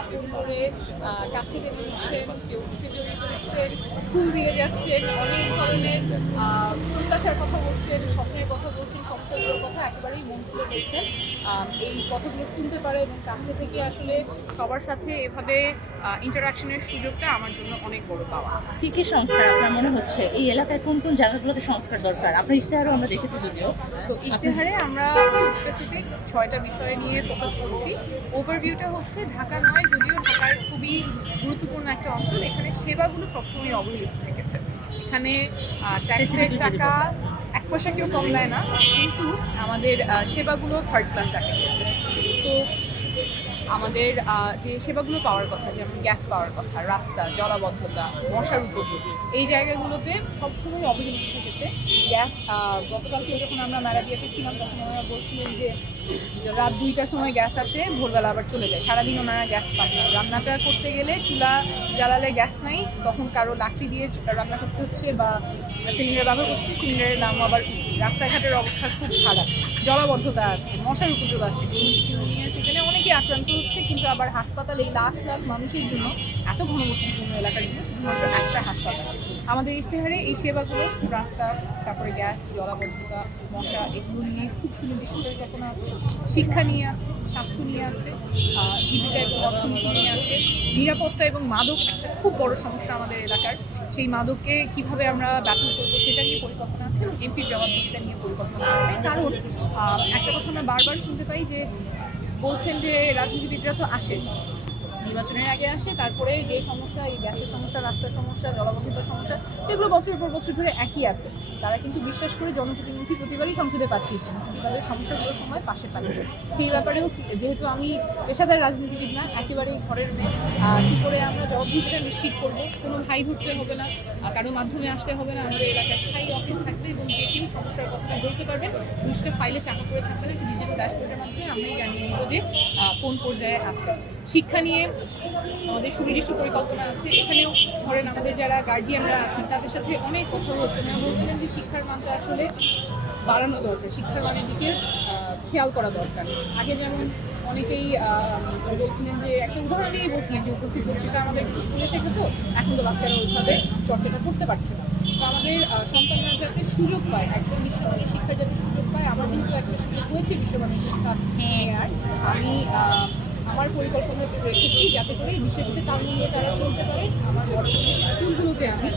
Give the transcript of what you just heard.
আপন করে কাছে টেনে নিচ্ছেন, কেউ বুকে জড়িয়ে ধরছেন, ফুল দিয়ে যাচ্ছেন, অনেক ধরনের প্রত্যাশার কথা বলছেন, স্বপ্নের কথা বলছেন, সংসারের কথা একেবারেই মন খুলে বলছেন। এই কথাগুলো শুনতে পারে এবং কাছে থেকে আসলে সবার সাথে এভাবে ইন্টারাকশনের সুযোগটা আমার জন্য অনেক বড় পাওয়া। কি কি সংস্কার আপনার মনে হচ্ছে এই এলাকায় কোন কোন জায়গাগুলোতে সংস্কার দরকার? আপনার ইশতেহারও আমরা দেখেছি যদিও। তো ইশতেহারে আমরা খুব স্পেসিফিক 6টা বিষয় নিয়ে ফোকাস করছি। ওভারভিউটা হচ্ছে ঢাকা নয়, যদিও ঢাকার খুবই গুরুত্বপূর্ণ একটা অঞ্চল। এখানে সেবাগুলো সবসময় অবহেলিত থেকেছে। এখানে ট্যাক্সের টাকা 1 পয়সা কেউ কম দেয় না, কিন্তু আমাদের সেবাগুলো থার্ড ক্লাস দেখা গেছে। তো আমাদের যে সেবাগুলো পাওয়ার কথা, যেমন গ্যাস পাওয়ার কথা, রাস্তা, জলাবদ্ধতা, মশার উপযোগ, এই জায়গাগুলোতে সবসময় অবহেলিত থেকেছে। গ্যাস গতকালকে যখন আমরা ম্যারাডিয়াতে ছিলাম তখন ওনারা বলছিলেন যে রাত 2টার সময় গ্যাস আসে, ভোরবেলা আবার চলে যায়, সারাদিন ওনারা গ্যাস পান না। রান্নাটা করতে গেলে চুলা জ্বালালে গ্যাস নাই, তখন কারো লাকড়ি দিয়ে রান্না করতে হচ্ছে বা সিলিন্ডার ব্যবহার করছে, সিলিন্ডারের দাম আবার রাস্তাঘাটের অবস্থা খুব খারাপ, জলাবদ্ধতা আছে, মশার উপযোগ আছে। নিউমোনিয়া সিজনে অনেকেই আক্রান্ত হচ্ছে, কিন্তু আবার হাসপাতাল এই লাখ লাখ মানুষের জন্য, এত ঘনবসতিপূর্ণ এলাকার জন্য শুধুমাত্র একটা হাসপাতাল। আমাদের ইশতেহারে এই সেবাগুলো, রাস্তা, তারপরে গ্যাস, জলাবদ্ধতা, মশা, এগুলো নিয়ে খুব সুনির্দিষ্ট পরিকল্পনা আছে। শিক্ষা নিয়ে আছে, স্বাস্থ্য নিয়ে আছে, জীবিকা এবং অর্থনীতি নিয়ে আছে, নিরাপত্তা এবং মাদক একটা খুব বড় সমস্যা আমাদের এলাকার। সেই মাদককে কিভাবে আমরা ব্যাটল করবো সেটা নিয়ে পরিকল্পনা আছে এবং এমপির জবাবদিহিতা নিয়ে পরিকল্পনা আছে। কারণ একটা কথা আমরা বারবার শুনতে পাই যে বলছেন যে রাজনীতিবিদরা তো আসে, নির্বাচনের আগে আসে, তারপরে যে সমস্যা, এই গ্যাসের সমস্যা, রাস্তার সমস্যা, জলাবদ্ধতার সমস্যা, সেগুলো বছরের পর বছর ধরে একই আছে। তারা কিন্তু বিশ্বাস করে জনপ্রতিনিধি প্রতিবারই সংসদে পাঠিয়েছেন, কিন্তু তাদের সমস্যাগুলোর সময় পাশে পাঠিয়ে। সেই ব্যাপারেও যেহেতু আমি পেশাদার রাজনীতিবিদ না, একেবারেই ঘরের মেয়ে, কী করে আমরা জবাবদিহিতা নিশ্চিত করবো? কোনো ভাই ভুটতে হবে না, কারোর মাধ্যমে আসতে হবে না, আমাদের এলাকায় স্থায়ী অফিস থাকবে এবং যে কেউ সমস্যার কথাটা বলতে পারবেন, জিনিসটা ফাইলে চাপা করে থাকবে না, একটু ডিজিটাল ড্যাশবোর্ডের মাধ্যমে আমরাই জানিয়ে নিব যে কোন পর্যায়ে আছে। শিক্ষা নিয়ে আমাদের সুনির্দিষ্ট পরিকল্পনা আছে। এখানেও ধরেন আমাদের যারা গার্জিয়ানরা আছেন তাদের সাথে অনেক কথা হচ্ছে। ওনারা বলছিলেন যে শিক্ষার মানটা আসলে বাড়ানো দরকার, শিক্ষার মানের দিকে খেয়াল করা দরকার। আগে যেমন অনেকেই বলছিলেন যে, একটা উদাহরণ নিয়েই বলছিলেন যে উপস্থিত বক্তৃতা আমাদের স্কুলে শেখাতো, এখন তো বাচ্চারা ওইভাবে চর্চাটা করতে পারছে না। তো আমাদের সন্তানরা যাতে সুযোগ পায়, একদম বিশ্বমানের শিক্ষার যাতে সুযোগ পায়। আমার কিন্তু একটা সুযোগ হয়েছে বিশ্বমানের শিক্ষা নেওয়ার। আমি আমার পরিকল্পনা রেখেছি যাতে করে বিশেষ করে তাল মিলিয়ে তারা চলতে পারে। আমার বড় স্কুলগুলোতে আমি